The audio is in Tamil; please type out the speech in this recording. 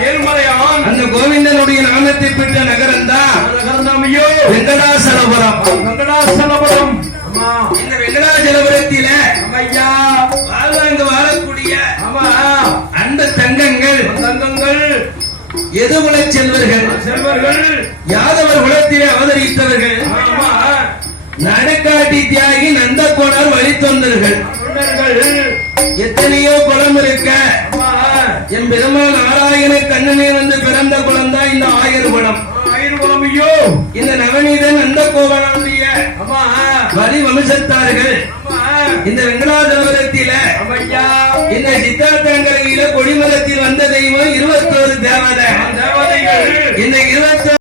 ஏழுமலையான் அந்த கோவிந்தனுடைய நாமத்தை பெற்ற நகரம் தான் வெங்கடாசலபுரம். வெங்கடாசலபுரம் இந்த வெங்கடாசலபுரத்தில வாழ்வாங்க வாழக்கூடிய அந்த தங்கங்கள் எதுகுல செல்வர்கள் யாதவர் குலத்திலே அவதரித்தவர்கள் நடக்காட்டி தியாகி நந்தகோணர் வழித்தொண்டர்கள். எத்தனையோ குளம் இருக்க என் பெருமாள் நாராயண கண்ணனே வந்து பிறந்த குளம் தான் இந்த ஆயிரம் குளம். இந்த நவநீதன் நந்தகோவனுடைய வரி வம்சத்தார்கள் இந்த வெங்கடாசலபுரத்தில இந்த சித்தார்த்தங்கரையில கொடிமரத்தில் வந்த தெய்வம் 21 தேவதை. இந்த 21